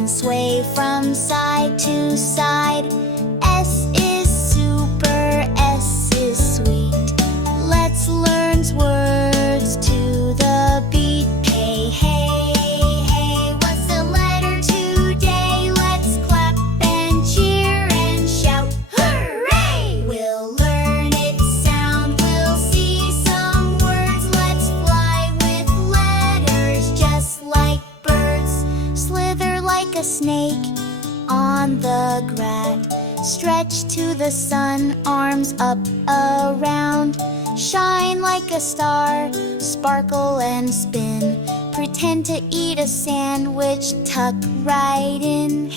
and sway from side to side. S is super, S is sweet. Let's learn words to the beat. Hey, hey, hey, what's the letter today? Let's clap and cheer and shout, hooray! We'll learn its sound, we'll see some words. Let's fly with letters just like birds. Slither like a snake on the ground. Stretch to the sun, arms up around. Shine like a star, sparkle and spin. Pretend to eat a sandwich, tuck right in.